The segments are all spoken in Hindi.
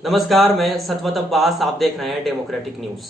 नमस्कार, मैं सतवत अब्बास। आप देख रहे हैं डेमोक्रेटिक न्यूज।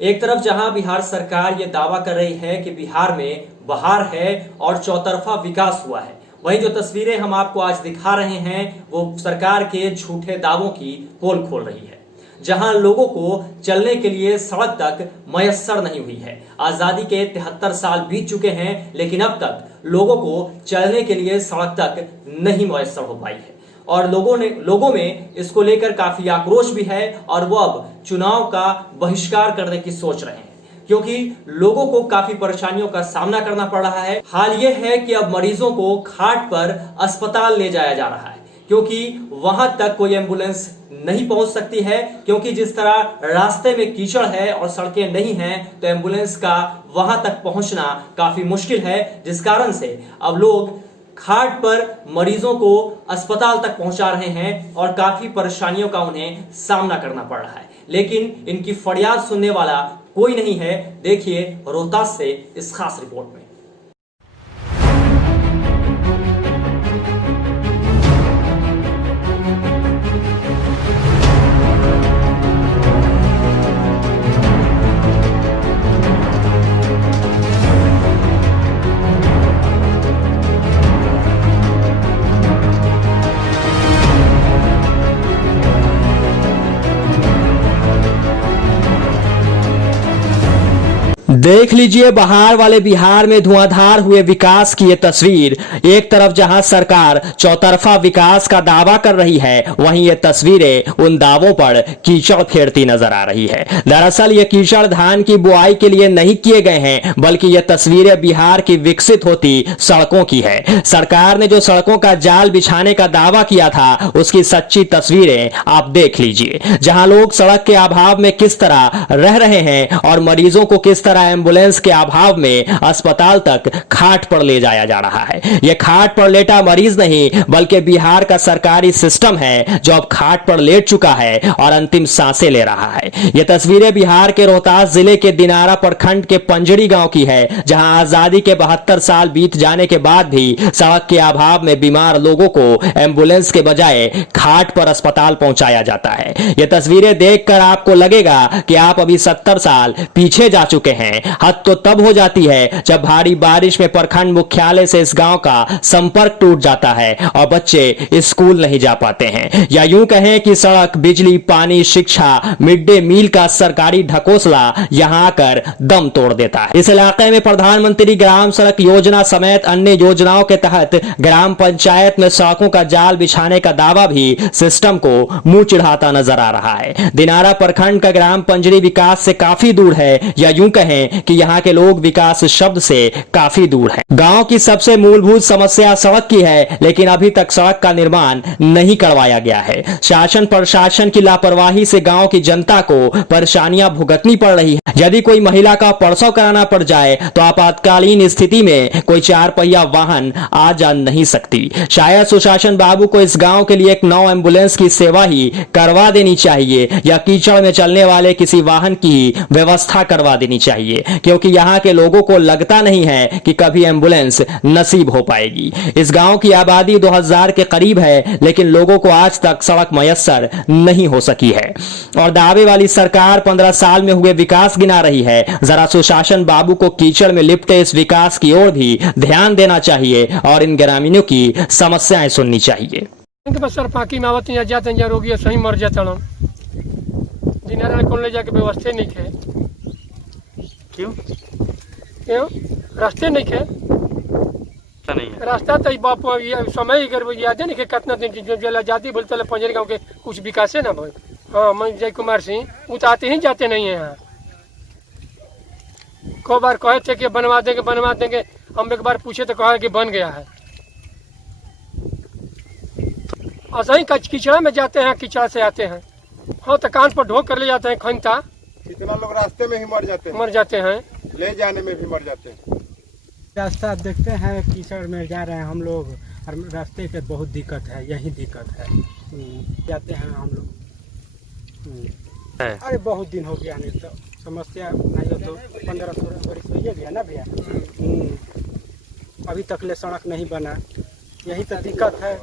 एक तरफ जहां बिहार सरकार ये दावा कर रही है कि बिहार में बहार है और चौतरफा विकास हुआ है, वहीं जो तस्वीरें हम आपको आज दिखा रहे हैं वो सरकार के झूठे दावों की पोल खोल रही है। जहां लोगों को चलने के लिए सड़क तक मयस्सर नहीं हुई है। आजादी के 73 साल बीत चुके हैं, लेकिन अब तक लोगों को चलने के लिए सड़क तक नहीं मयस्सर हो पाई है और लोगों में इसको लेकर काफी आक्रोश भी है और वो अब चुनाव का बहिष्कार करने की सोच रहे हैं, क्योंकि लोगों को काफी परेशानियों का सामना करना पड़ रहा है। हाल ये है कि अब मरीजों को खाट पर अस्पताल ले जाया जा रहा है, क्योंकि वहां तक कोई एम्बुलेंस नहीं पहुंच सकती है, क्योंकि जिस तरह रास्ते में कीचड़ है और सड़कें नहीं हैं, तो एम्बुलेंस का वहां तक पहुंचना काफी मुश्किल है, जिस कारण से अब लोग खाट पर मरीजों को अस्पताल तक पहुंचा रहे हैं और काफी परेशानियों का उन्हें सामना करना पड़ रहा है। लेकिन इनकी फरियाद सुनने वाला कोई नहीं है। देखिए रोहतास से इस खास रिपोर्ट में। देख लीजिए बहार वाले बिहार में धुआंधार हुए विकास की ये तस्वीर। एक तरफ जहां सरकार चौतरफा विकास का दावा कर रही है, वहीं ये तस्वीरें उन दावों पर कीचड़ फेरती नजर आ रही है। दरअसल ये कीचड़ धान की बुआई के लिए नहीं किए गए हैं, बल्कि ये तस्वीरें बिहार की विकसित होती सड़कों की है। सरकार ने जो सड़कों का जाल बिछाने का दावा किया था, उसकी सच्ची तस्वीरें आप देख लीजिए, जहां लोग सड़क के अभाव में किस तरह रह रहे हैं और मरीजों को किस तरह एम्बुलेंस के अभाव में अस्पताल तक खाट पर ले जाया जा रहा है। यह खाट पर लेटा मरीज नहीं, बल्कि बिहार का सरकारी सिस्टम है जो अब खाट पर लेट चुका है और अंतिम सांसें ले रहा है। यह तस्वीरें बिहार के रोहतास जिले के दिनारा प्रखंड के पंजड़ी गांव की है, जहां आजादी के 72 साल बीत जाने के बाद भी सड़क के अभाव में बीमार लोगों को एम्बुलेंस के बजाय खाट पर अस्पताल पहुंचाया जाता है। यह तस्वीरें देखकर आपको लगेगा कि आप अभी 70 साल पीछे जा चुके हैं। हद तो तब हो जाती है जब भारी बारिश में प्रखंड मुख्यालय से इस गांव का संपर्क टूट जाता है और बच्चे स्कूल नहीं जा पाते हैं, या यूं कहें कि सड़क, बिजली, पानी, शिक्षा, मिड डे मील का सरकारी ढकोसला यहां आकर दम तोड़ देता है। इस इलाके में प्रधानमंत्री ग्राम सड़क योजना समेत अन्य योजनाओं के तहत ग्राम पंचायत में सड़कों का जाल बिछाने का दावा भी सिस्टम को मुंह चिढ़ाता नजर आ रहा है। दिनारा प्रखंड का ग्राम पंजड़ी विकास से काफी दूर है, या यूं कहें कि यहां के लोग विकास शब्द से काफी दूर हैं। गांव की सबसे मूलभूत समस्या सड़क की है, लेकिन अभी तक सड़क का निर्माण नहीं करवाया गया है। शासन प्रशासन की लापरवाही से गांव की जनता को परेशानियां भुगतनी पड़ रही है। यदि कोई महिला का प्रसव कराना पड़ जाए तो आपातकालीन स्थिति में कोई 4 पहिया वाहन आ जा नहीं सकती। शायद सुशासन बाबू को इस गांव के लिए एक 9 एम्बुलेंस की सेवा ही करवा देनी चाहिए, या कीचड़ में चलने वाले किसी वाहन की व्यवस्था करवा देनी चाहिए, क्योंकि यहां के लोगों को लगता नहीं है कि कभी एम्बुलेंस नसीब हो पाएगी। इस गांव की आबादी 2000 के करीब है, लेकिन लोगों को आज तक सड़क मयस्सर नहीं हो सकी है और दावे वाली सरकार 15 साल में हुए विकास गिना रही है। जरा सुशासन बाबू को कीचड़ में लिपटे इस विकास की ओर भी ध्यान देना चाहिए और इन ग्रामीणों की समस्याएं सुननी चाहिए। रोगी सही मर जाता ले जाके व्यवस्था नहीं है। क्यों रास्ते नहीं है? रास्ता तो बाप समय याद नहीं कितना दिन आजादी बोलते पंजरी गाँव के कुछ विकास है ना भाई। हाँ, मैं जय कुमार सिंह, वो तो आते ही जाते नहीं है यहाँ। को बार कहे थे कि बनवा देंगे। हम एक बार पूछे तो कहा कि बन गया है। असही कीचड़ा में जाते हैं, कीचड़ा से आते हैं। हाँ, तो कान पर ढो कर ले जाते हैं खनता। कितना लोग रास्ते में ही मर जाते हैं, ले जाने में भी मर जाते हैं। रास्ता देखते हैं, कीचड़ में जा रहे हैं हम लोग और रास्ते पे बहुत दिक्कत है, यही दिक्कत है। जाते हैं हम लोग। अरे बहुत दिन हो गया, नहीं तो समस्या नहीं हो तो 15-16 वर्ष हो गया ना भैया। अभी तक ले सड़क नहीं बना, यही तो दिक्कत है।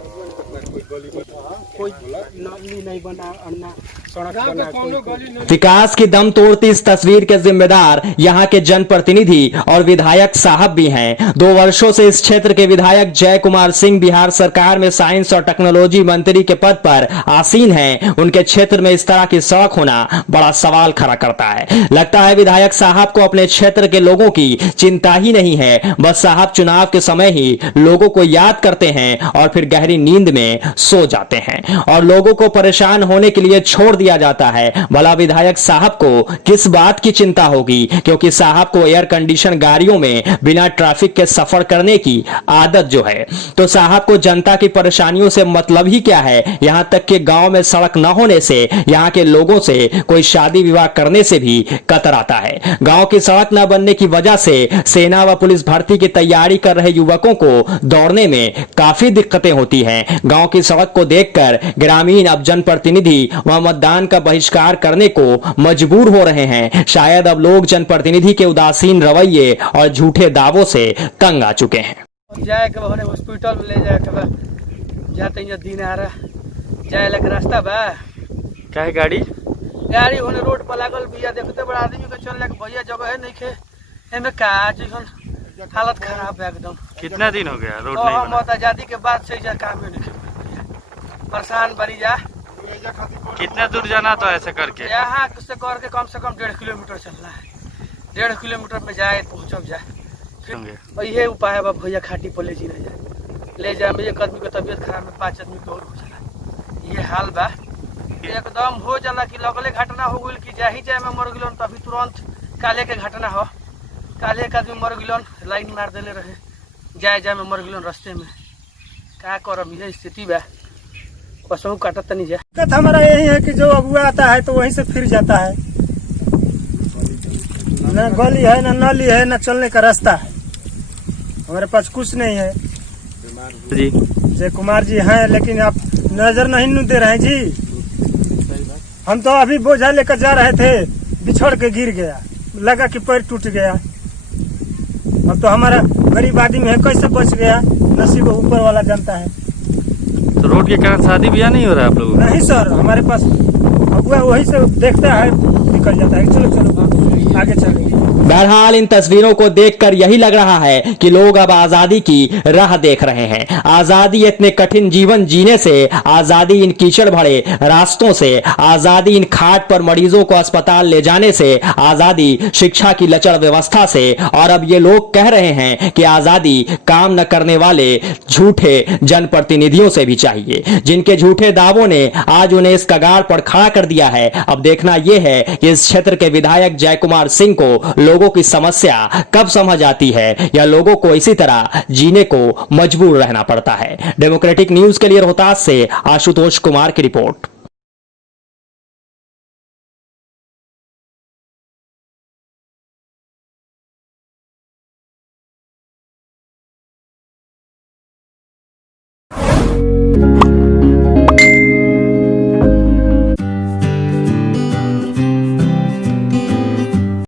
कोई नाली नहीं बना और ना सड़क बना कोई। विकास की दम तोड़ती इस तस्वीर के जिम्मेदार यहाँ के जनप्रतिनिधि और विधायक साहब भी हैं। 2 वर्षों से इस क्षेत्र के विधायक जय कुमार सिंह बिहार सरकार में साइंस और टेक्नोलॉजी मंत्री के पद पर आसीन हैं। उनके क्षेत्र में इस तरह की सड़क होना बड़ा सवाल खड़ा करता है। लगता है विधायक साहब को अपने क्षेत्र के लोगों की चिंता ही नहीं है। बस साहब चुनाव के समय ही लोगों को याद करते हैं और फिर गहरी नींद में सो जाते हैं और लोगों को परेशान होने के लिए छोड़ दिया जाता है। भला विधायक साहब को किस बात की चिंता होगी, क्योंकि साहब को एयर कंडीशन गाड़ियों में बिना ट्रैफिक के सफर करने की आदत जो है। तो साहब को जनता की परेशानियों से मतलब ही क्या है। यहां तक कि गांव में सड़क न होने से यहां के लोगों से कोई शादी विवाह करने से भी कतराता है। गांव की सड़क न बनने की वजह से सेना व पुलिस भर्ती की तैयारी कर रहे युवकों को दौड़ने में काफी दिक्कतें होती हैं। गांव की सड़क को देखकर ग्रामीण अब जनप्रतिनिधि व मतदान का बहिष्कार करने को मजबूर हो रहे हैं। शायद अब लोग जनप्रतिनिधि के उदासीन रवैये और झूठे दावों से तंग आ चुके हैं। जाए के बहरे हॉस्पिटल में ले जाए के बा जाते हैं दिन आ रहा जाए लग रास्ता बा क्या है गाड़ी होने रोड पर लागल बिया देखते बड़ा आदमी के चल लग भैया जगह है नहीं खे एमे का जीवन हालत खराब है एकदम। कितना दिन हो गया रोड नहीं बना? मत आजादी के बाद से जा काम ही नहीं परेशान बनी जा। कितना दूर जाना तो ऐसे करके यहाँ से करके कम से कम 1.5 किलोमीटर चलना है। 1.5 किलोमीटर में जाए पहुँचब जाए यही उपाय है भैया खाटी पर ले जी नहीं जाए ले जाए में 1 आदमी की तबीयत खराब में 5 आदमी के और हो जाला। ये हाल बा एकदम हो जाला कि लगले घटना हो गई कि जा ही जाए में मर गिलन तभी तुरंत काले के घटना हो काले एक आदमी मर गिलन लाइन मार देले रहे जाए जाए में मर गिलन रास्ते में क्या करब ये स्थिति बा पशु काटत नहीं जाए। दिक्कत हमारा यही है कि जो अगुआ आता है तो वहीं से फिर जाता है। न गली है न नाली है न चलने का रास्ता है। हमारे पास कुछ नहीं है जी। जय कुमार जी हैं लेकिन आप नजर नहीं दे रहे हैं जी। हम तो अभी बोझा लेकर जा रहे थे बिछड़ के गिर गया लगा कि पैर टूट गया। अब तो हमारा गरीब आदमी है कैसे बच गया नसीब ऊपर वाला जानता है। तो रोड के कारण शादी ब्याह नहीं हो रहा है आप लोगों को? नहीं सर हमारे पास अगुआ वही से देखता है निकल जाता है चलो चलो आगे चलो। बहरहाल इन तस्वीरों को देखकर यही लग रहा है कि लोग अब आजादी की राह देख रहे हैं। आजादी इतने कठिन जीवन जीने से, आजादी इन कीचड़ भरे रास्तों से, आजादी इन खाट पर मरीजों को अस्पताल ले जाने से, आजादी शिक्षा की लचर व्यवस्था से, और अब ये लोग कह रहे हैं कि आजादी काम न करने वाले झूठे जनप्रतिनिधियों से भी चाहिए, जिनके झूठे दावों ने आज उन्हें इस कगार पर खड़ा कर दिया है। अब देखना यह है कि इस क्षेत्र के विधायक जय कुमार सिंह को लोगों की समस्या कब समझ आती है या लोगों को इसी तरह जीने को मजबूर रहना पड़ता है। डेमोक्रेटिक न्यूज के लिए रोहतास से आशुतोष कुमार की रिपोर्ट।